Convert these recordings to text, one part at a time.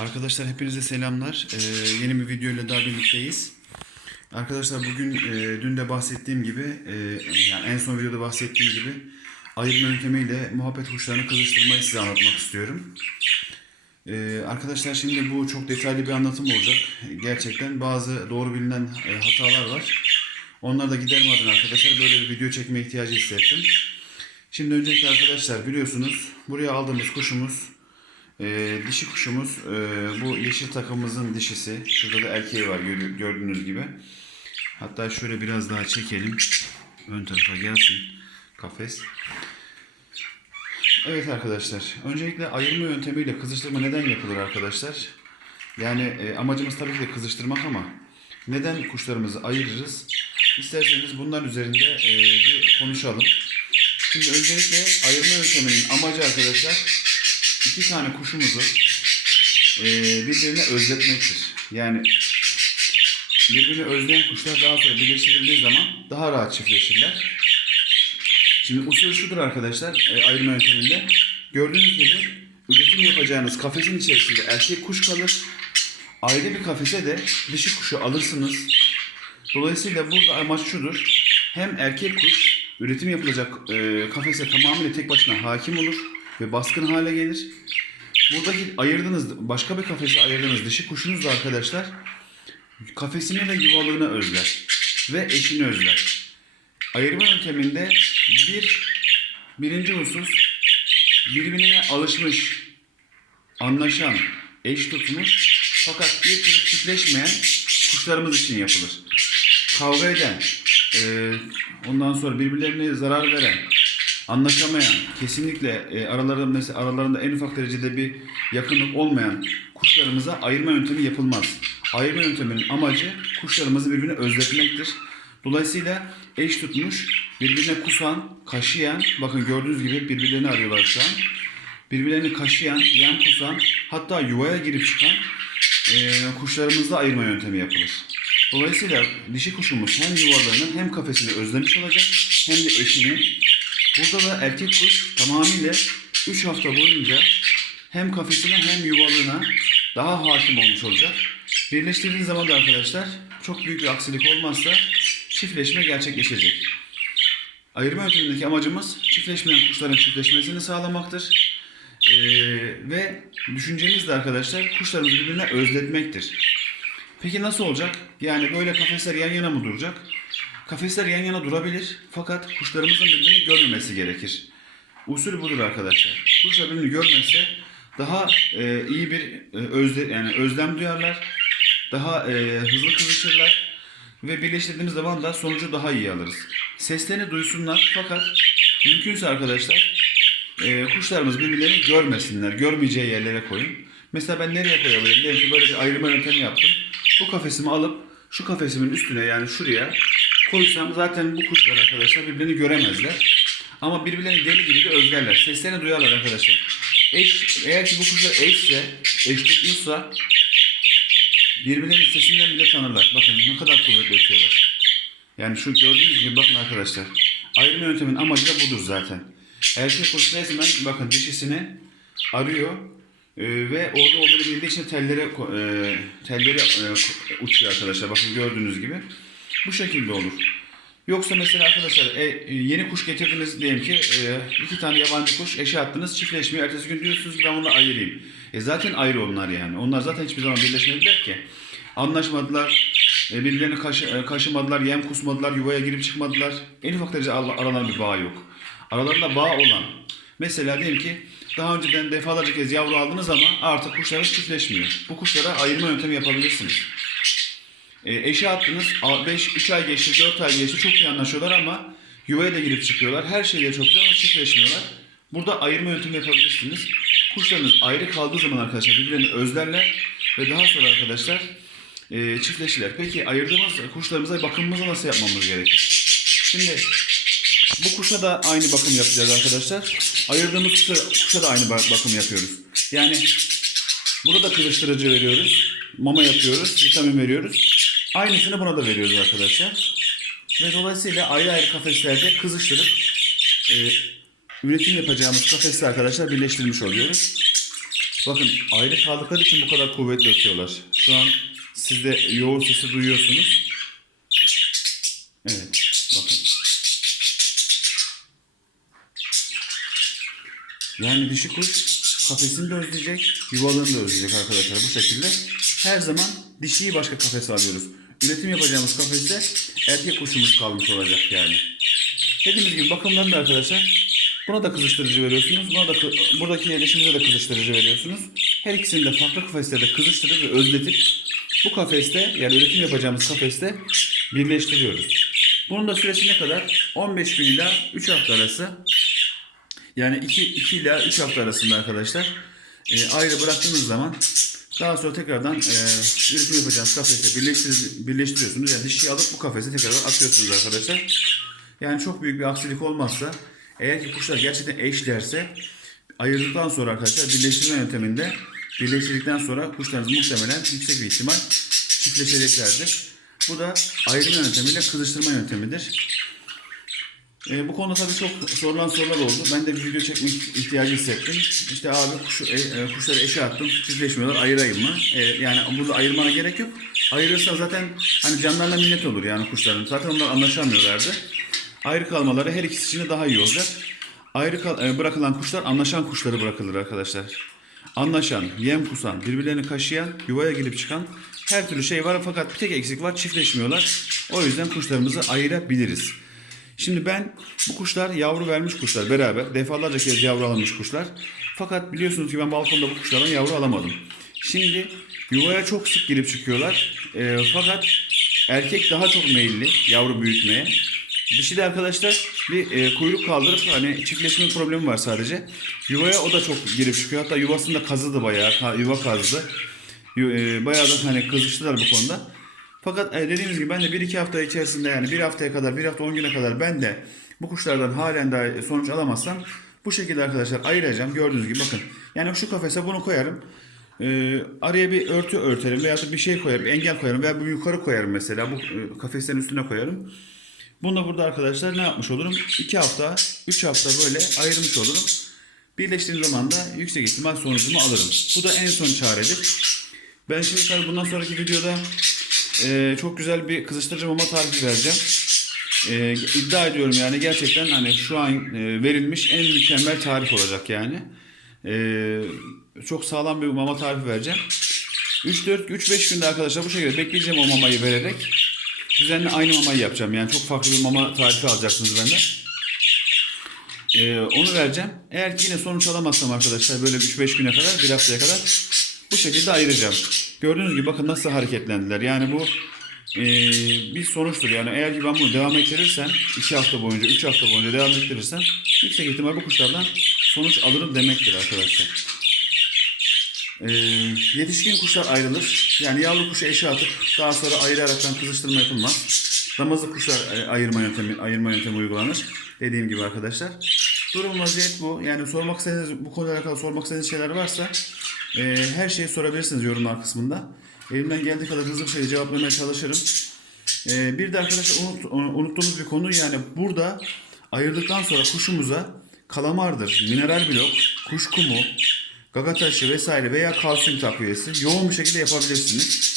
Arkadaşlar hepinize selamlar. Ee, yeni bir video ile daha birlikteyiz. Arkadaşlar bugün e, dün de bahsettiğim gibi e, yani en son videoda bahsettiğim gibi ayırma yöntemiyle muhabbet kuşlarını kızıştırmayı size anlatmak istiyorum. Ee, arkadaşlar şimdi bu çok detaylı bir anlatım olacak. Gerçekten bazı doğru bilinen e, hatalar var. Onları da giderme arkadaşlar böyle bir video çekme ihtiyacı hissettim. Şimdi öncelikle arkadaşlar biliyorsunuz buraya aldığımız kuşumuz ee, dişi kuşumuz e, bu yeşil takımımızın dişisi. Şurada da erkeği var gör- gördüğünüz gibi. Hatta şöyle biraz daha çekelim. Ön tarafa gelsin kafes. Evet arkadaşlar. Öncelikle ayırma yöntemiyle kızıştırma neden yapılır arkadaşlar? Yani e, amacımız tabii ki de kızıştırmak ama neden kuşlarımızı ayırırız? İsterseniz bunların üzerinde e, bir konuşalım. Şimdi öncelikle ayırma yönteminin amacı arkadaşlar iki tane kuşumuzu e, birbirine özletmektir. Yani birbirini özleyen kuşlar daha sonra birleştirildiği zaman daha rahat çiftleşirler. Şimdi usul şudur arkadaşlar e, ayırma yönteminde. Gördüğünüz gibi üretim yapacağınız kafesin içerisinde erkek kuş kalır. Ayrı bir kafese de dişi kuşu alırsınız. Dolayısıyla burada amaç şudur. Hem erkek kuş üretim yapılacak e, kafese tamamıyla tek başına hakim olur ve baskın hale gelir. Buradaki ayırdığınız, başka bir kafese ayırdığınız dişi kuşunuz da arkadaşlar kafesini ve yuvalığını özler ve eşini özler. Ayırma yönteminde bir, birinci husus birbirine alışmış, anlaşan, eş tutmuş fakat bir türlü çiftleşmeyen kuşlarımız için yapılır. Kavga eden, e, ondan sonra birbirlerine zarar veren, anlaşamayan, kesinlikle e, aralarında mesela aralarında en ufak derecede bir yakınlık olmayan kuşlarımıza ayırma yöntemi yapılmaz. Ayırma yönteminin amacı kuşlarımızı birbirine özletmektir. Dolayısıyla eş tutmuş, birbirine kusan, kaşıyan, bakın gördüğünüz gibi birbirlerini arıyorlar şu an. Birbirlerini kaşıyan, yan kusan, hatta yuvaya girip çıkan e, kuşlarımızda ayırma yöntemi yapılır. Dolayısıyla dişi kuşumuz hem yuvalarını hem kafesini özlemiş olacak hem de eşini Burada da erkek kuş tamamıyla 3 hafta boyunca hem kafesine hem yuvalığına daha hakim olmuş olacak. Birleştirdiğiniz zaman da arkadaşlar çok büyük bir aksilik olmazsa çiftleşme gerçekleşecek. Ayırma yöntemindeki amacımız çiftleşmeyen kuşların çiftleşmesini sağlamaktır. Ee, ve düşüncemiz de arkadaşlar kuşlarımızı birbirine özletmektir. Peki nasıl olacak? Yani böyle kafesler yan yana mı duracak? Kafesler yan yana durabilir fakat kuşlarımızın birbirini görmemesi gerekir. Usul budur arkadaşlar. Kuşlar birbirini görmezse daha e, iyi bir e, özle, yani özlem duyarlar, daha e, hızlı kızışırlar ve birleştirdiğimiz zaman da sonucu daha iyi alırız. Seslerini duysunlar fakat mümkünse arkadaşlar e, kuşlarımız birbirlerini görmesinler, görmeyeceği yerlere koyun. Mesela ben nereye koyabilirim? Diyelim ki böyle bir ayırma yöntemi yaptım. Bu kafesimi alıp şu kafesimin üstüne yani şuraya koysam zaten bu kuşlar arkadaşlar birbirini göremezler. Ama birbirlerini deli gibi de özlerler. Seslerini duyarlar arkadaşlar. Eş, eğer ki bu kuşlar eşse, eş tutmuşsa birbirlerinin sesinden bile tanırlar. Bakın ne kadar kuvvetli ötüyorlar. Yani şu gördüğünüz gibi bakın arkadaşlar. Ayırma yöntemin amacı da budur zaten. Erkek kuş resmen bakın dişisini arıyor e, ve orada olduğunu bildiği için tellere, e, telleri e, uçuyor arkadaşlar. Bakın gördüğünüz gibi. Bu şekilde olur. Yoksa mesela arkadaşlar e, e, yeni kuş getirdiniz diyelim ki e, iki tane yabancı kuş eşe attınız çiftleşmiyor. Ertesi gün diyorsunuz ki ben bunu ayırayım. E zaten ayrı onlar yani. Onlar zaten hiçbir zaman birleşmediler ki. Anlaşmadılar. E, birbirlerini kaşı, e, kaşımadılar, yem kusmadılar, yuvaya girip çıkmadılar. En ufak derece ara- aralarında bir bağ yok. Aralarında bağ olan. Mesela diyelim ki daha önceden defalarca kez yavru aldınız ama artık kuşlarınız çiftleşmiyor. Bu kuşlara ayırma yöntemi yapabilirsiniz. E, eşe attınız. 5 3 ay geçti, 4 ay geçti. Çok iyi anlaşıyorlar ama yuvaya da girip çıkıyorlar. Her şeyle çok güzel ama çiftleşmiyorlar. Burada ayırma yöntemi yapabilirsiniz. Kuşlarınız ayrı kaldığı zaman arkadaşlar birbirlerini özlerler ve daha sonra arkadaşlar e, çiftleşirler. Peki ayırdığımız kuşlarımıza bakımımızı nasıl yapmamız gerekir? Şimdi bu kuşa da aynı bakım yapacağız arkadaşlar. Ayırdığımız kuşa, kuşa da aynı ba- bakım yapıyoruz. Yani burada da veriyoruz. Mama yapıyoruz. Vitamin veriyoruz. Aynısını buna da veriyoruz arkadaşlar. Ve dolayısıyla ayrı ayrı kafeslerde kızıştırıp e, üretim yapacağımız kafesle arkadaşlar birleştirmiş oluyoruz. Bakın ayrı kaldıkları için bu kadar kuvvetli ötüyorlar. Şu an siz de yoğun sesi duyuyorsunuz. Evet bakın. Yani dişi kuş kafesini de özleyecek, yuvalığını da özleyecek arkadaşlar bu şekilde. Her zaman dişiyi başka kafese alıyoruz. Üretim yapacağımız kafeste erkek kuşumuz kalmış olacak yani. Dediğimiz gibi bakımlarında arkadaşlar buna da kızıştırıcı veriyorsunuz. Buna da buradaki yerleşimize de kızıştırıcı veriyorsunuz. Her ikisini de farklı kafeslerde kızıştırıp ve özletip bu kafeste yani üretim yapacağımız kafeste birleştiriyoruz. Bunun da süresi ne kadar? 15 gün ila 3 hafta arası. Yani 2, 2 ila 3 hafta arasında arkadaşlar e, ayrı bıraktığınız zaman daha sonra tekrardan e, üretim yapacağınız kafeste birleştir, birleştiriyorsunuz. Yani dişiyi alıp bu kafese tekrardan atıyorsunuz arkadaşlar. Yani çok büyük bir aksilik olmazsa eğer ki kuşlar gerçekten eşlerse ayırdıktan sonra arkadaşlar birleştirme yönteminde birleştirdikten sonra kuşlarınız muhtemelen yüksek bir ihtimal çiftleşeceklerdir. Bu da ayırma yöntemiyle kızıştırma yöntemidir. E, bu konuda tabii çok sorulan sorular oldu. Ben de bir video çekmek ihtiyacı hissettim. İşte abi kuş, e, e, kuşları eşe attım, çiftleşmiyorlar, ayırayım mı? E, yani burada ayırmana gerek yok. Ayırırsan zaten hani canlarına minnet olur yani kuşların. Zaten onlar anlaşamıyorlardı. Ayrı kalmaları her ikisi için de daha iyi olacak. Ayrı kal- e, bırakılan kuşlar anlaşan kuşları bırakılır arkadaşlar. Anlaşan, yem kusan, birbirlerini kaşıyan, yuvaya girip çıkan her türlü şey var fakat bir tek eksik var çiftleşmiyorlar. O yüzden kuşlarımızı ayırabiliriz. Şimdi ben bu kuşlar yavru vermiş kuşlar beraber defalarca kez yavru alınmış kuşlar. Fakat biliyorsunuz ki ben balkonda bu kuşlardan yavru alamadım. Şimdi yuvaya çok sık girip çıkıyorlar. Ee, fakat erkek daha çok meyilli yavru büyütmeye. Dişi de arkadaşlar bir e, kuyruk kaldırıp hani çiftleşme problemi var sadece. Yuvaya o da çok girip çıkıyor. Hatta yuvasında kazıdı bayağı. Yuva kazdı. E, bayağı da hani kızıştılar bu konuda. Fakat e, dediğimiz gibi ben de 1-2 hafta içerisinde yani bir haftaya kadar, bir hafta 10 güne kadar ben de bu kuşlardan halen daha sonuç alamazsam bu şekilde arkadaşlar ayıracağım. Gördüğünüz gibi bakın. Yani şu kafese bunu koyarım. Ee, araya bir örtü örterim veya bir şey koyarım, bir engel koyarım veya bir yukarı koyarım mesela. Bu e, kafeslerin üstüne koyarım. Bunu da burada arkadaşlar ne yapmış olurum? 2 hafta, 3 hafta böyle ayırmış olurum. Birleştiğim zaman da yüksek ihtimal sonucumu alırım. Bu da en son çaredir. Ben şimdi bundan sonraki videoda e, çok güzel bir kızıştırıcı mama tarifi vereceğim. E, iddia ediyorum yani gerçekten hani şu an e, verilmiş en mükemmel tarif olacak yani. E, çok sağlam bir mama tarifi vereceğim. 3-4 3-5 günde arkadaşlar bu şekilde bekleyeceğim o mamayı vererek. Düzenli aynı mamayı yapacağım. Yani çok farklı bir mama tarifi alacaksınız benden. Ee, onu vereceğim. Eğer ki yine sonuç alamazsam arkadaşlar böyle 3-5 güne kadar, bir haftaya kadar bu şekilde ayıracağım. Gördüğünüz gibi bakın nasıl hareketlendiler. Yani bu e, bir sonuçtur. Yani eğer ki ben bunu devam ettirirsem 2 hafta boyunca, 3 hafta boyunca devam ettirirsem yüksek ihtimal bu kuşlardan sonuç alırım demektir arkadaşlar. Ee, yetişkin kuşlar ayrılır. Yani yavru kuşu eşe atıp daha sonra ayıraraktan kızıştırma yapılmaz. Damızlı kuşlar e, ayırma yöntemi ayırma yöntemi uygulanır. Dediğim gibi arkadaşlar. Durum vaziyet bu. Yani sormak istediğiniz bu konuyla alakalı sormak istediğiniz şeyler varsa e, her şeyi sorabilirsiniz yorumlar kısmında. Elimden geldiği kadar hızlı bir şekilde cevaplamaya çalışırım. E, bir de arkadaşlar unut, unuttuğumuz bir konu yani burada ayırdıktan sonra kuşumuza kalamardır, mineral blok, kuş kumu, gaga taşı vesaire veya kalsiyum takviyesi yoğun bir şekilde yapabilirsiniz.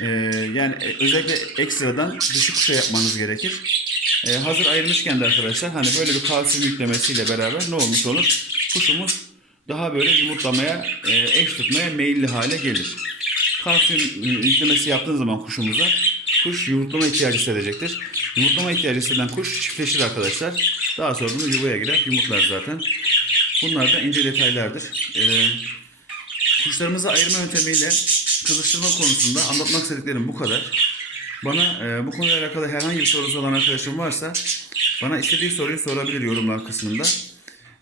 Ee, yani e- özellikle ekstradan dışı kuşa yapmanız gerekir. Ee, hazır ayırmışken de arkadaşlar hani böyle bir kalsiyum yüklemesiyle beraber ne olmuş olur? Kuşumuz daha böyle yumurtlamaya, e, eş tutmaya meyilli hale gelir. Kalsiyum e, yüklemesi yaptığınız zaman kuşumuza kuş yumurtlama ihtiyacı hissedecektir. Yumurtlama ihtiyacı hisseden kuş çiftleşir arkadaşlar. Daha sonra bunu yuvaya girer, yumurtlar zaten. Bunlar da ince detaylardır. Ee, kuşlarımızı ayırma yöntemiyle kızıştırma konusunda anlatmak istediklerim bu kadar. Bana e, bu konuyla alakalı herhangi bir sorusu olan arkadaşım varsa bana istediği soruyu sorabilir yorumlar kısmında.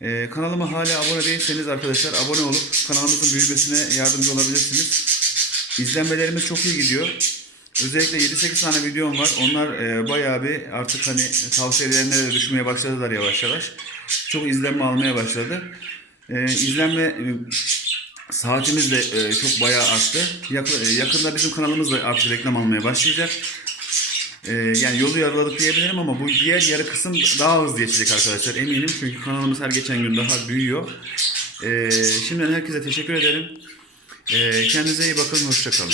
E, kanalıma hala abone değilseniz arkadaşlar abone olup kanalımızın büyümesine yardımcı olabilirsiniz. İzlenmelerimiz çok iyi gidiyor. Özellikle 7-8 tane videom var. Onlar e, bayağı bir artık hani tavsiye edilenlere de düşmeye başladılar yavaş yavaş. Çok izlenme almaya başladı. E, izlenme e, saatimiz de e, çok bayağı arttı. Yak- e, yakında bizim kanalımız da artık reklam almaya başlayacak. E, yani yolu yarıladık diyebilirim ama bu diğer yarı kısım daha hızlı geçecek arkadaşlar eminim. Çünkü kanalımız her geçen gün daha büyüyor. E, şimdiden herkese teşekkür ederim. E, kendinize iyi bakın. Hoşçakalın.